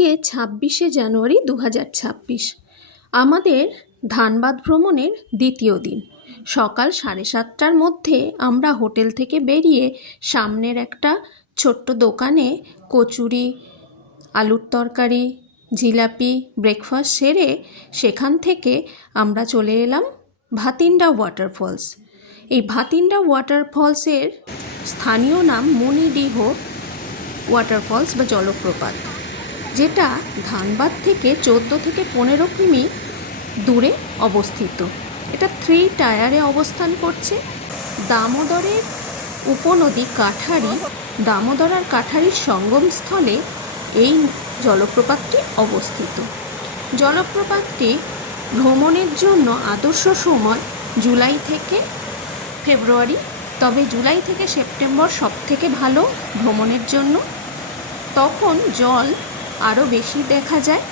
আজকে ২৬শে জানুয়ারি ২০২৬। আমাদের ধানবাদ ভ্রমণের দ্বিতীয় দিন। সকাল ৭:৩০টার মধ্যে আমরা হোটেল থেকে বেরিয়ে সামনের একটা ছোট্ট দোকানে কচুরি, আলুর তরকারি, জিলাপি ব্রেকফাস্ট সেরে সেখান থেকে আমরা চলে এলাম ভাতিন্ডা ওয়াটারফলস। এই ভাতিন্ডা ওয়াটারফলসের স্থানীয় নাম মণিডিহ ওয়াটারফলস বা জলপ্রপাত, যেটা ধানবাদ থেকে 14 থেকে 15 কিমি দূরে অবস্থিত। এটা 3 টায়ারে অবস্থান করছে। দামোদরের উপনদী কাঠারি, দামোদর আর কাঠারির সঙ্গমস্থলে এই জলপ্রপাতটি অবস্থিত। জলপ্রপাতটি ভ্রমণের জন্য আদর্শ সময় জুলাই থেকে ফেব্রুয়ারি, তবে জুলাই থেকে সেপ্টেম্বর সব থেকে ভালো ভ্রমণের জন্য। তখন জল আরও বেশি দেখা যায়।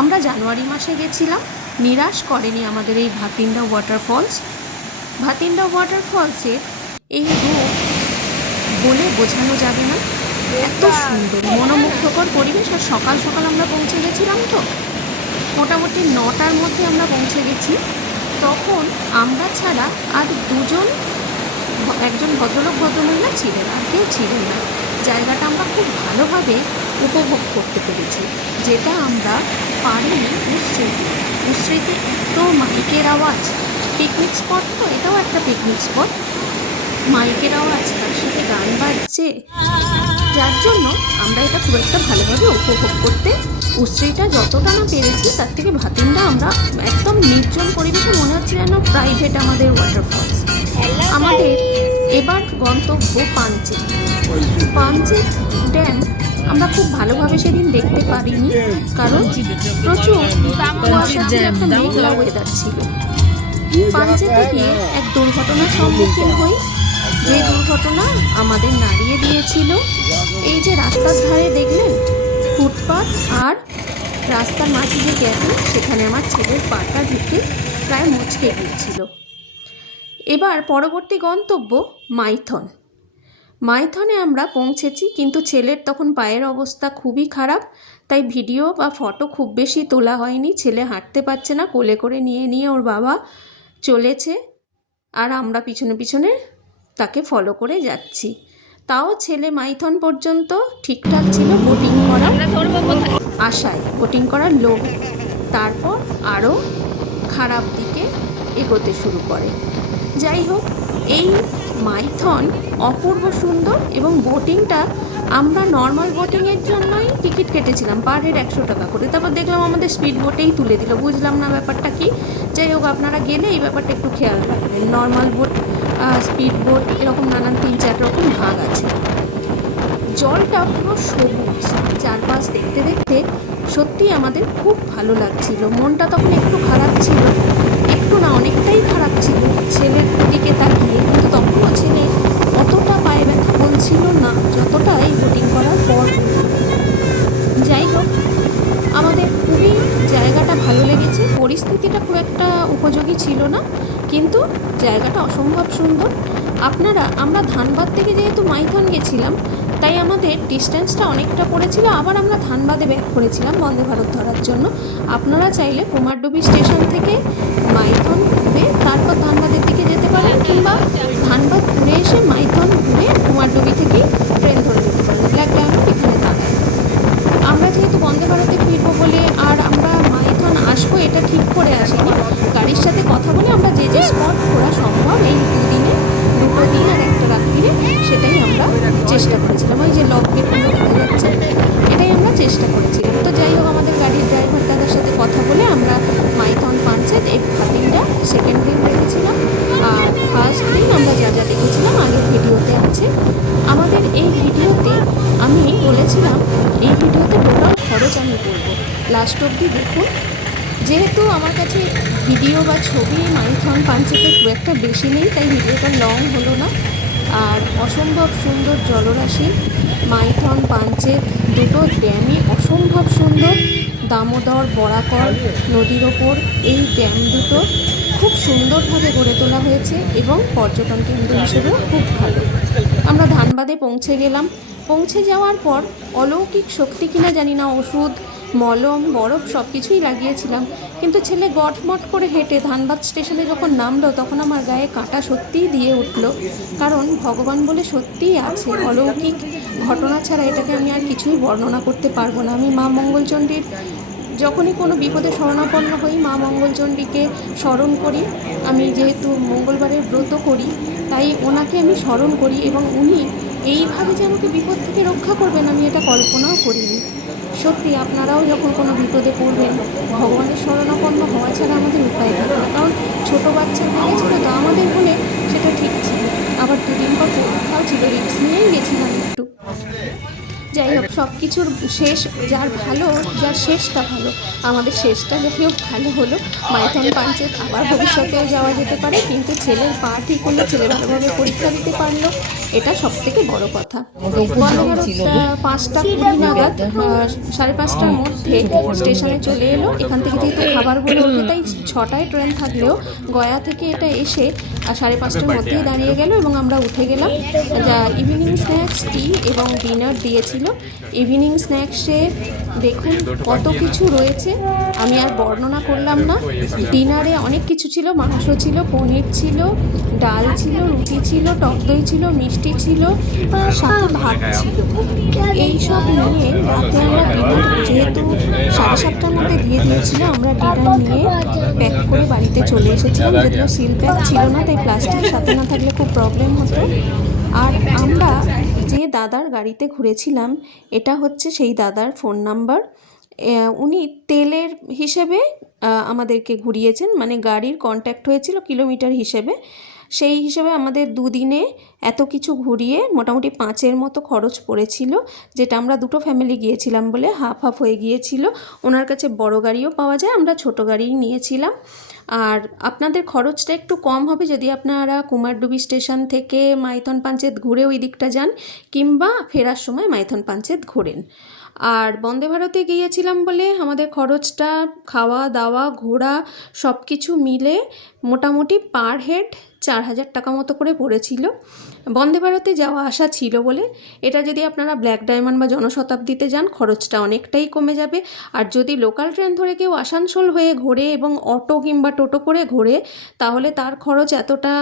আমরা জানুয়ারি মাসে গেছিলাম। নিরাশ করেনি আমাদের এই ভাতিন্ডা ওয়াটারফলস। ভাতিন্ডা ওয়াটারফলসের এই রূপ বলে বোঝানো যাবে না, এত সুন্দর মনোমুগ্ধকর পরিবেশ। আর সকাল সকাল আমরা পৌঁছে গেছিলাম, তো মোটামুটি 9টার মধ্যে আমরা পৌঁছে গেছি। তখন আমরা ছাড়া আর একজন ভদ্রলোক ভদ্রমহিলা ছিলেন, আর কেউ ছিলেন না। জায়গাটা আমরা খুব ভালোভাবে উপভোগ করতে পেরেছি, যেটা আমরা পারিনি উশ্রীতে এত মাইকের আওয়াজ। পিকনিক স্পট, তো এটাও একটা পিকনিক স্পট। মাইকের আওয়াজ, তার সাথে গান বাজছে, যার জন্য আমরা এটা খুব একটা ভালোভাবে উপভোগ করতে উশ্রীটা যতটা না পেরেছি, তার থেকে ভাতিন্ডা আমরা একদম নির্জন পরিবেশে, মনে হচ্ছে যেন প্রাইভেট আমাদের ওয়াটারফলস। আমাদের এবার গন্তব্য পাঞ্চেত ড্যাম। আমরা খুব ভালোভাবে সেদিন দেখতে পারিনি, কারণ প্রচুর একটা মেঘলা ওয়েদার ছিল। পাঞ্চেতে গিয়ে এক দুর্ঘটনার সম্মুখীন হই, যে দুর্ঘটনা আমাদের নাড়িয়ে দিয়েছিল। এই যে রাস্তার ধারে দেখলেন ফুটপাত, আর রাস্তার মাঝে যে গ্যাপে, সেখানে আমার ছেলের পাটা ঢুকে প্রায় মুচকে গিয়েছিল। এবার পরবর্তী গন্তব্য মাইথনে আমরা পৌঁছেছি, কিন্তু ছেলের তখন পায়ের অবস্থা খুবই খারাপ, তাই ভিডিও বা ফটো খুব বেশি তোলা হয়নি। ছেলে হাঁটতে পারছে না, কোলে করে নিয়ে ওর বাবা চলেছে, আর আমরা পিছনে পিছনে তাকে ফলো করে যাচ্ছি। তাও ছেলে মাইথন পর্যন্ত ঠিকঠাক ছিল, বোটিং করার আশায়, বোটিং করার লোভ। তারপর আরও খারাপ দিকে এগোতে শুরু করে। যাই হোক, এই মাইথন অপূর্ব সুন্দর, এবং বোটিংটা আমরা নর্মাল বোটিংয়ের জন্যই টিকিট কেটেছিলাম, পার হেড 100 টাকা করে। তারপর দেখলাম আমাদের স্পিড বোটেই তুলে দিল, বুঝলাম না ব্যাপারটা কি। যাই হোক, আপনারা গেলে এই ব্যাপারটা একটু খেয়াল রাখবেন। নর্মাল বোট, স্পিড বোট, এরকম নানান 3-4 রকম ভাগ আছে। জলটা পুরো সবুজ, চারপাশ দেখতে দেখতে সত্যি আমাদের খুব ভালো লাগছিল। মনটা তখন একটু খারাপ ছিল, একটু না অনেকটাই খারাপ ছিল ছেলের দিকে তাকিয়ে, কিন্তু তখনও ছেলে অতটা পায়ে ব্যথা বলছিল না যতটা এই বোটিং করার পর। যাই হোক, আমাদের খুবই জায়গাটা ভালো লেগেছে। পরিস্থিতিটা খুব একটা উপযোগী ছিল না, কিন্তু জায়গাটা অসম্ভব সুন্দর। আমরা ধানবাদ থেকে যেহেতু মাইথন গেছিলাম, তাই আমাদের ডিস্টেন্সটা অনেকটা পড়েছিল। আবার আমরা ধানবাদে ব্যাক করেছিলাম বন্দে ভারত ধরার জন্য। আপনারা চাইলে কুমারডুবি স্টেশন থেকে মাইথন ঘুরে তারপর ধানবাদের দিকে যেতে পারেন, কিংবা ধানবাদ ঘুরে এসে মাইথন ঘুরে কুমারডুবি থেকেই ট্রেন ধরে যেতে পারেন। ব্ল্যাক ডায়মন্ড এখানে দাঁড়ায়। আমরা যেহেতু বন্দে ভারতে ফিরবো বলে আর আমরা মাইথন আসবো এটা ঠিক করে আসিনি, গাড়ির সাথে কথা বলে আমরা যে স্পট ঘোরা সম্ভব এই 2 দিনে, 2 দিন আর 1 রাত্রিরে, সেটাই আমরা চেষ্টা করেছিলাম। ওই যে লক গেটগুলো দেখা যাচ্ছে, এটাই আমরা চেষ্টা করেছিলাম। তো যাই হোক, আমাদের গাড়ির ড্রাইভার দাদার সাথে কথা বলে আমরা মাইথন পাঞ্চেত ভাতিন্ডা সেকেন্ড দিন দেখেছিলাম। আর ফার্স্ট দিন আমরা যা যা দেখেছিলাম আগের ভিডিওতে আছে। আমাদের এই ভিডিওতে আমি বলেছিলাম, এই ভিডিওতে টোটাল খরচ আমি বলবো, লাস্ট অবধি দেখুন। যেহেতু আমার কাছে ভিডিও বা ছবি মাইথন পাঞ্চেতে খুব একটা বেশি নেই, তাই ভিডিওটা লং হলো না। আর অসম্ভব সুন্দর জলরাশি, মাইথন পাঞ্চেত দুটো ড্যামই অসম্ভব সুন্দর। দামোদর বরাকর নদীর ওপর এই ড্যাম দুটো খুব সুন্দরভাবে গড়ে তোলা হয়েছে, এবং পর্যটন কেন্দ্র হিসেবেও খুব ভালো। আমরা ধানবাদে পৌঁছে গেলাম। পৌঁছে যাওয়ার পর অলৌকিক শক্তি কিনা জানি না, ওষুধ মলম বরফ সব কিছুই লাগিয়েছিলাম, কিন্তু ছেলে গটমট করে হেঁটে ধানবাদ স্টেশনে যখন নামলো তখন আমার গায়ে কাঁটা সত্যিই দিয়ে উঠলো। কারণ ভগবান বলে সত্যিই আছে, অলৌকিক ঘটনা ছাড়া এটাকে আমি আর কিছুই বর্ণনা করতে পারবো না। আমি মা মঙ্গলচণ্ডীর যখনই কোনো বিপদে শরণাপন্ন হই মা মঙ্গলচণ্ডীকে স্মরণ করি। আমি যেহেতু মঙ্গলবারের ব্রত করি তাই ওনাকে আমি স্মরণ করি, এবং উনি এইভাবে যে আমাকে বিপদ থেকে রক্ষা করবেন আমি এটা কল্পনাও করিনি। সত্যি আপনারাও যখন কোনো বিপদে পড়বেন ভগবানের শরণাপন্ন হওয়া ছাড়া আমাদের উপায় থাকে না। কারণ ছোটো বাচ্চা হয়েছিল তো আমাদের হলে সেটা ঠিক ছিল, আবার দুদিন পর পরীক্ষাও ছিল, রিস্ক নিয়েই গেছিলাম একটু। যাই হোক, সব কিছুর শেষ যার ভালো, যার শেষটা ভালো, আমাদের শেষটা যাই হোক ভালো হলো। মাইথন পাঞ্চেত আবার ভবিষ্যতেও যাওয়া যেতে পারে, কিন্তু ছেলের পা ঠিক হলো, ছেলে ভালোভাবে পরীক্ষা দিতে পারলো, এটা সব থেকে বড় কথা। বন্ধ 5টা 20 নাগাদ 5:30টার মধ্যে স্টেশনে চলে এলো। এখান থেকে যেহেতু খাবারগুলো ওঠে তাই 6টায় ট্রেন থাকলেও গয়া থেকে এটা এসে 5:30টার মধ্যেই দাঁড়িয়ে গেল এবং আমরা উঠে গেলাম। যা ইভিনিং স্ন্যাক্স, টি এবং ডিনার দিয়েছিল। ইভিনিং স্ন্যাক্সে দেখুন কত কিছু রয়েছে, আমি আর বর্ণনা করলাম না। ডিনারে অনেক কিছু ছিল, মাংস ছিল, পনির ছিল, ডাল ছিল, রুটি ছিল, টক দই ছিল, মিষ্টি ছিল, সাথে ভাত ছিল। এইসব নিয়ে রাতে আমরা ডিনার, যেহেতু 7:30টার মধ্যে দিয়ে দিয়েছিল, আমরা ডিনার নিয়ে প্যাক করে বাড়িতে চলে এসেছিলাম। যদিও সিল প্যাক ছিল না তাই প্লাস্টিক সাথে না থাকলে খুব প্রবলেম হতো। আর আমরা যে দাদার গাড়িতে ঘুরেছিলাম এটা হচ্ছে সেই দাদার ফোন নাম্বার। উনি তেলের হিসেবে আমাদেরকে ঘুরিয়েছেন, মানে গাড়ির কন্ট্যাক্ট হয়েছিল কিলোমিটার হিসেবে। সেই হিসেবে আমাদের দুদিনে এত কিছু ঘুরিয়ে মোটামুটি 5-এর মতো খরচ পড়েছিল, যেটা আমরা দুটো ফ্যামিলি গিয়েছিলাম বলে হাফ হাফ হয়ে গিয়েছিল। ওনার কাছে বড় গাড়িও পাওয়া যায়, আমরা ছোট গাড়িই নিয়েছিলাম। আর আপনাদের খরচটা একটু কম হবে যদি আপনারা কুমারডুবি স্টেশন থেকে মাইথন পাঞ্চেত ঘুরে ওই দিকটা যান, কিংবা ফেরার সময় মাইথন পাঞ্চেত ঘোরেন। আর বন্দে ভারতে গিয়েছিলাম বলে আমাদের খরচটা খাওয়া দাওয়া ঘোরা সব কিছু মিলে মোটামুটি পার হেড 4,000 টাকা মতো করে পড়েছিল। বন্দে ভারতে যাওয়া আসা ছিল বলে। এটা যদি আপনারা ব্ল্যাক ডায়মন্ড বা জনশতাব্দীতে যান খরচটা অনেকটাই কমে যাবে। আর যদি লোকাল ট্রেন ধরে কেউ আসানসোল হয়ে ঘোরে এবং অটো কিংবা টোটো করে ঘোরে তাহলে তার খরচ এতটা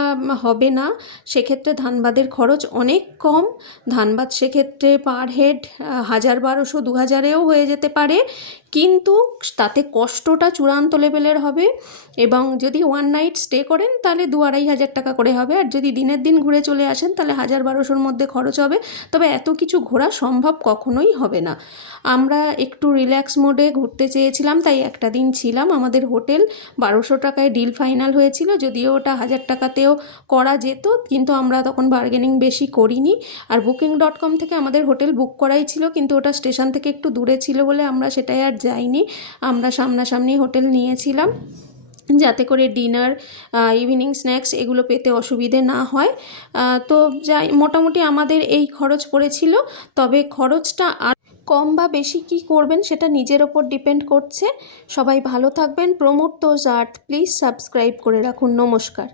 হবে না। সেক্ষেত্রে ধানবাদের খরচ অনেক কম। ধানবাদ সেক্ষেত্রে পার হেড 1,000-1,200-2,000-এও হয়ে যেতে পারে, কিন্তু তাতে কষ্টটা চূড়ান্ত লেভেলের হবে। এবং যদি ওয়ান নাইট স্টে করেন তাহলে 2-2,500 টাকা করে হবে। আর যদি দিনের দিন ঘুরে চলে আসেন তাহলে 1,000-1,200-র মধ্যে খরচ হবে। তবে এত কিছু ঘোরা সম্ভব কখনোই হবে না। আমরা একটু রিল্যাক্স মোডে ঘুরতে চেয়েছিলাম তাই একটা দিন ছিলাম। আমাদের হোটেল 1,200 টাকায় ডিল ফাইনাল হয়েছিল, যদিও ওটা 1,000 টাকাতেও করা যেত, কিন্তু আমরা তখন বার্গেনিং বেশি করিনি। আর Booking.com থেকে আমাদের হোটেল বুক করাই ছিল, কিন্তু ওটা স্টেশন থেকে একটু দূরে ছিল বলে আমরা সেটাই আর যাইনি। আমরা সামনাসামনি হোটেল নিয়েছিলাম যাতে করে ডিনার, ইভিনিং স্ন্যাক্স এগুলো পেতে অসুবিধে না হয়। তো যাই, মোটামুটি আমাদের এই খরচ পড়েছিল। তবে খরচটা আর কম বা বেশি কী করবেন সেটা নিজের ওপর ডিপেন্ড করছে। সবাই ভালো থাকবেন। Promote those earth, please subscribe করে রাখুন। নমস্কার।